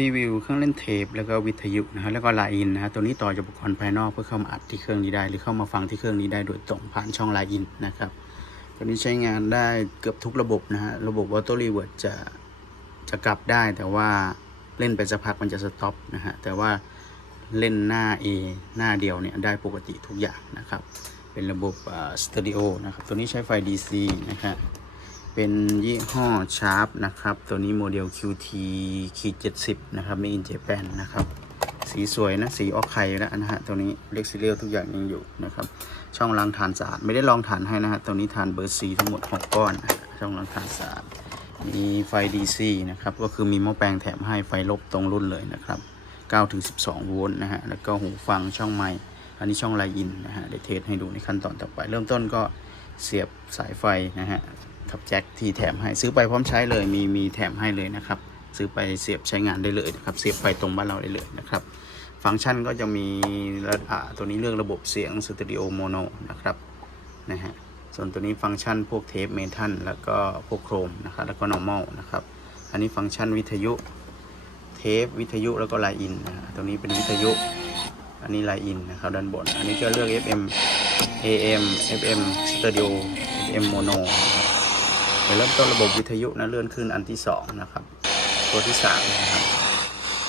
รีวิวเครื่องเล่นเทปแล้วก็วิทยุนะฮะแล้วก็ไลน์อินนะฮะตัวนี้ต่อจากอุปกรณ์ภายนอกเพื่อเข้ามาอัดที่เครื่องนี้ได้ หรือเข้ามาฟังที่เครื่องนี้ได้โดยตรงผ่านช่องไลน์อินนะครับตัวนี้ใช้งานได้เกือบทุกระบบนะฮะระบบออโต้รีเวิร์ดจะจะกลับได้แต่ว่าเล่นไปสักพักมันจะสต็อปนะฮะแต่ว่าเล่นหน้า A หน้าเดียวเนี่ยได้ปกติทุกอย่างนะครับ เป็นระบบสตูดิโอนะครับตัวนี้ใช้ไฟ DC นะครับ เป็นยี่ห้อชาร์ปนะครับ ตัวนี้โมเดล QT ขีด70นะครับไม่อินเจแปนนะครับ สีสวยนะ สีออกไข่แล้วนะฮะ ตัวนี้เล็กซีเรียลทุกอย่างยังอยู่นะครับ ช่องล้างฐานสะอาด ไม่ได้ลองฐานให้นะฮะ ตัวนี้ฐานเบอร์ซีทั้งหมด6ก้อน ช่องล้างฐานสะอาด มีไฟ DC นะครับ ก็คือมีหม้อแปลงแถมให้ไฟลบตรงรุ่นเลยนะครับ9ถึง12 โวลต์นะฮะ แล้วก็หูฟังช่องไมค์อันนี้ช่องไลน์อินนะฮะเดี๋ยวเทสให้ดูในขั้นตอนต่อไป เริ่มต้นก็เสียบสายไฟนะฮะ กับแจ็คที่แถมให้ซื้อไปพร้อมใช้เลยมีมีแถมให้เลยนะครับ ซื้อไปเสียบใช้งานได้เลยนะครับเสียบไฟตรงบ้านเราได้เลยนะครับ ฟังก์ชันก็จะมีระตัวนี้เรื่องระบบเสียงสตูดิโอโมโนนะครับนะฮะส่วนตัวนี้ฟังก์ชันพวกเทปเมทัลแล้วก็พวกโครมนะครับแล้วก็ normal นะครับอันนี้ฟังก์ชันวิทยุเทปวิทยุแล้วก็ไลน์อินนะฮะตัวนี้เป็นวิทยุ อันนี้ไลน์อินนะครับด้านบน อันนี้ก็เลือก FM AM FM Stereo FM Mono นะ เดี๋ยวเริ่มต้นระบบวิทยุนะเลื่อนขึ้นอันที่สองนะครับ ตัวที่สามนะครับ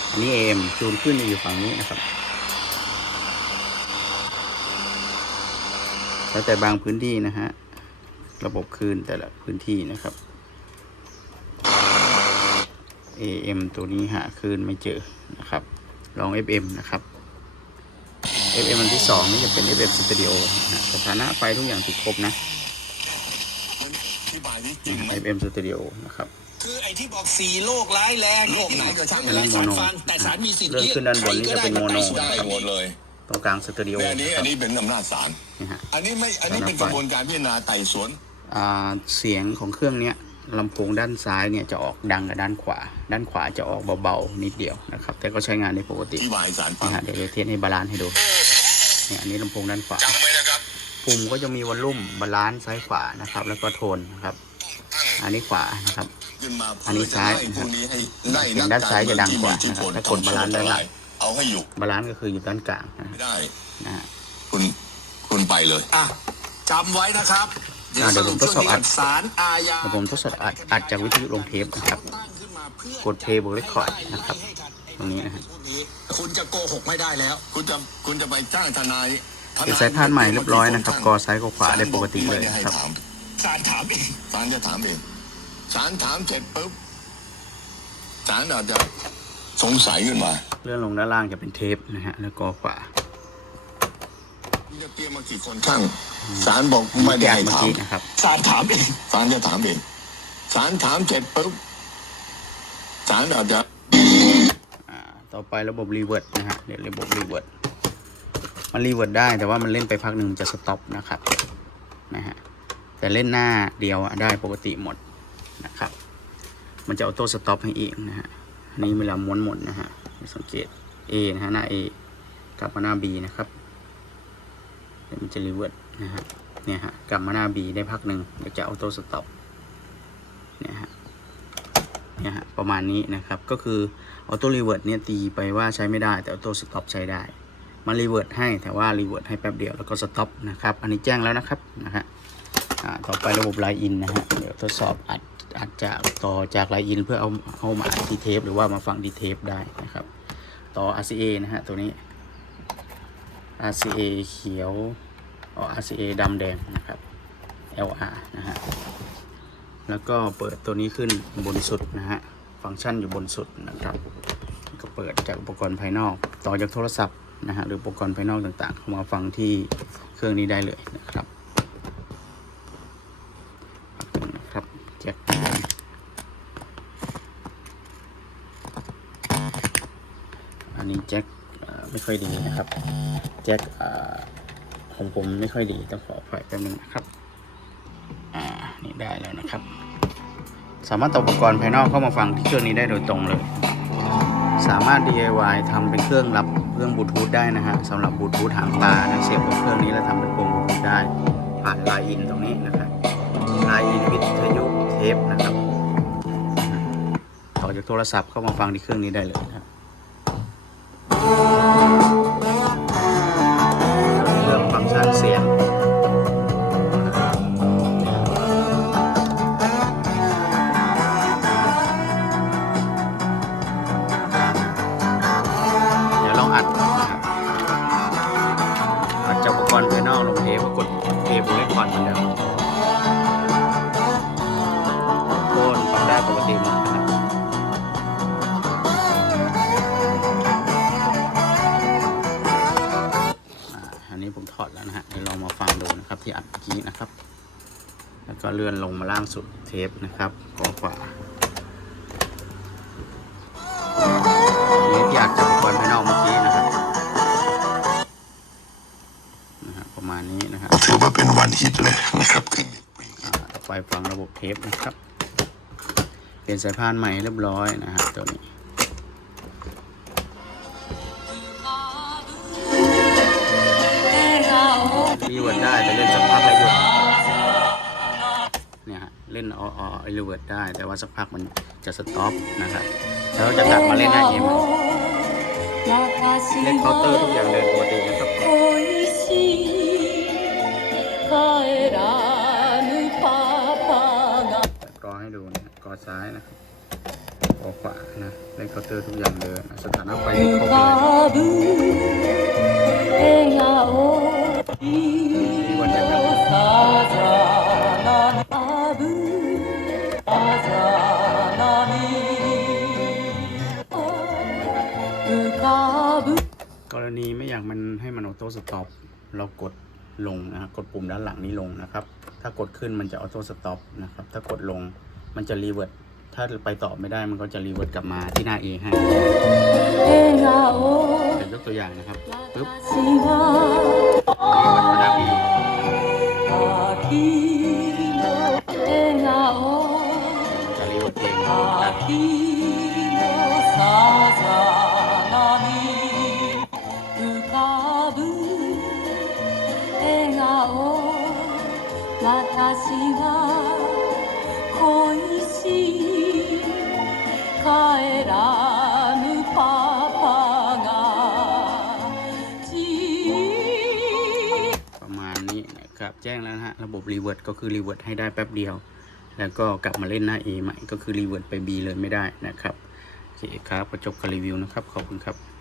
อันนี้ AM จูนขึ้นอยู่ฝั่งนี้นะครับ แล้วแต่บางพื้นที่นะฮะระบบคืนแต่ละพื้นที่นะครับ AM ตัวนี้หาคืนไม่เจอนะครับ ลอง FM นะครับ FM อันที่สองนี่จะเป็น FM Stereo นะฮะสถานะไฟทุกอย่างติดครบนะ ที่บายนี้ นี่ครับ FM Studio นะครับคือไอ้ที่บอกสีโลกร้ายแรงโลกไหนก็ช่างอันไรนี้โมสารโนฟันแต่สารมีสิทธิ์เลื่อนขึ้นด้านบนนี่จะเป็นโมโนได้หมดเลยตรงกลางสตูดิโอแต่อันนี้นะคอัรับนนี้เป็นอำนาจศาลนี่ฮะอันนี้ไม่อันนี้เป็นกระบวนการพิจารณาไต่สวนอ่าเสียงของเครื่องเนี้ยลำโพงด้านซ้ายเนี่ยจะออกดังกับด้านขวา ด้านขวาจะออกเบาๆนิดเดียวนะครับ แต่ก็ใช้งานได้ปกติที่บายศาลฟันี่งฮะเดี๋ยวเดี๋ยวเทสให้บาลานซ์ให้ดูเนี่ยอันนี้ลำโพงด้านขวาจำไว้นะครับปุ่มก็จะมีวอลลุ่มบาลานซ์ซ้ายขวานะครับ แล้วก็โทนนะครับ อันนี้ขวานะครับขึ้นมาอันนี้เพื่จะซ้ายไล่พวกนี้ให้ไล่เสียงด้านซ้ายจะดังกว่าที่มีอิทธิพลนะครับถ้ากดบาลานซ์ด้านหลังเอาให้อยู่บาลานซ์ก็คืออยู่ด้านกลางนะไม่ได้นะฮะคุณคุณไปเลยอะจำไว้นะครับอะเดี๋ยวผมทดสอบอัดสารอาญาเดี๋ยวผมทดสอบอัดอัดจากวิทยุลงเทปนะครับตั้งขึ้นมาเพื่อกด play บน record นะครับตรงนี้นะฮะพวกนี้คุณจะโกหกไม่ได้แล้ว คุณจะคุณจะไปจ้างทนายทเป็นสายพานใหม่เรียบร้อยนะครับ กอซ้ายกอขวาได้ปกติเลยไม่ได้ให้ครับ ถามสารถามเองศาลจะถามเองศาลถามเสร็จปุ๊บศาลอาจจะสงสัยขึ้นมา เลื่อนลงด้านล่างจะเป็นเทปนะฮะ แล้วก็ขวาคุณจะเตรียมมากี่คนช่างศาลบอกไม่ได้ให้เมื่อถามกี้นะครับสารถามเองศาลจะถามเองศาลถามเสร็จปุ๊บศาลอาจจะอ่าต่อไประบบรีเวิร์ดนะฮะเดี๋ยวระบบรีเวิร์ดมันรีเวิร์ดได้แต่ว่ามันเล่นไปพักหนึ่งจะสต็อปนะครับนะฮะ แต่เล่นหน้าเดียวได้ปกติหมดนะครับ มันจะออโต้สต็อปให้เองนะฮะอันนี้เวลาม้วนหมดนะฮะสังเกต A นะฮะหน้า A กลับมาหน้า B นะครับเดี๋ยวมันจะรีเวิร์ดนะฮะเนี่ยฮะกลับมาหน้า B ได้พักหนึ่งเดี๋ยวจะออโต้สต็อปเนี่ยฮะเนี่ยฮะประมาณนี้นะครับก็คือออโต้รีเวิร์ดเนี่ยตีไปว่าใช้ไม่ได้แต่ออโต้สต็อปใช้ได้มันรีเวิร์ดให้แต่ว่ารีเวิร์ดให้แป๊บเดียวแล้วก็สต็อปนะครับ อันนี้แจ้งแล้วนะครับนะฮะ ต่อไประบบไลน์อินนะฮะเดี๋ยวทดสอบอัดอัดจากต่อจากไลน์อินเพื่อเอาเอามาอัดที่เทปหรือว่ามาฟังที่เทปได้นะครับ ต่อ RCA นะฮะตัวนี้ RCA เขียวอ๋อ RCA ดำแดงนะครับ LR นะฮะแล้วก็เปิดตัวนี้ขึ้นบนสุดนะฮะฟังก์ชันอยู่บนสุดนะครับก็เปิดจากอุปกรณ์ภายนอก ต่อจากโทรศัพท์นะฮะหรืออุปกรณ์ภายนอกต่างๆเข้ามาฟังที่เครื่องนี้ได้เลยนะครับนะครับแจ็คอันนี้แจ็คไม่ค่อยดีนะครับ แจ็คของผมไม่ค่อยดีต้องขออภัยแป๊บนึงนะครับ อ่า นี่ได้แล้วนะครับ สามารถต่ออุปกรณ์ภายนอกเข้ามาฟังที่เครื่องนี้ได้โดยตรงเลย สามารถ DIY ทำเป็นเครื่องรับเครื่องบลูทูธได้นะฮะสำหรับบลูทูธหางปลานะเสียบกับเครื่องนี้แล้วทำเป็นโปรบลูทูธได้ ผ่านไลน์อินตรงนี้นะครับไลน์อินวิทยุ ปนะครับต่อจากโทรศัพท์เข้ามาฟังที่เครื่องนี้ได้เลยนะครับเรื่องฟังชันเสียงเดี๋ยวลองอัดนะครับอัดจากอุปกรณ์ภายนอกลงเทปก็กดเทปเล็กก่อนเหมือนเดิม ที่อัดเมื่อกี้นะครับ แล้วก็เลื่อนลงมาล่างสุดเทปนะครับขอขวานี่ที่อัดจากอุปกรณ์ภายนอกเมื่อกี้นะครับนะฮะประมาณนี้นะครับถือว่าเป็นวันฮิตเลยนะครับเครื่องบินอ่าต่อไปฟังระบบเทปนะครับ เปลี่ยนสายพานใหม่เรียบร้อยนะฮะตัวนี้รีเวิร์ดได้แต่เล่น เล่นอออเอลเวิร์ดได้ แต่ว่าสักพักมันจะสต็อปนะครับแล้วจะกลับมาเล่นหน้าเอ็มเล่นเคาน์เตอร์ทุกอย่างเดินปกตินะครับกรอให้ดูนะกรอซ้ายนะกรอขวานะเล่นเคาน์เตอร์ทุกอย่างเลยสถานะไฟที่ครบเลย อยากมันให้มันออโต้สต็อปเรากดลงนะครับกดปุ่มด้านหลังนี้ลงนะครับ ถ้ากดขึ้นมันจะออโต้สต็อปนะครับ ถ้ากดลงมันจะรีเวิร์ดถ้าไปต่อไม่ได้มันก็จะรีเวิร์ดกลับมาที่หน้า A ให้笑顔เดี๋ยวยกตัวอย่างนะครับปึ๊บ 私が恋しい帰らぬパパがประมาณนี้นะครับ แจ้งแล้วนะฮะ ระบบรีเวิร์ดก็คือรีเวิร์ดให้ได้แป๊บเดียว แล้วก็กลับมาเล่นหน้า A ใหม่ก็คือรีเวิร์ดไป B เลยไม่ได้นะครับโอเคครับประจบกาบรีวิวนะครับ ขอบคุณครับ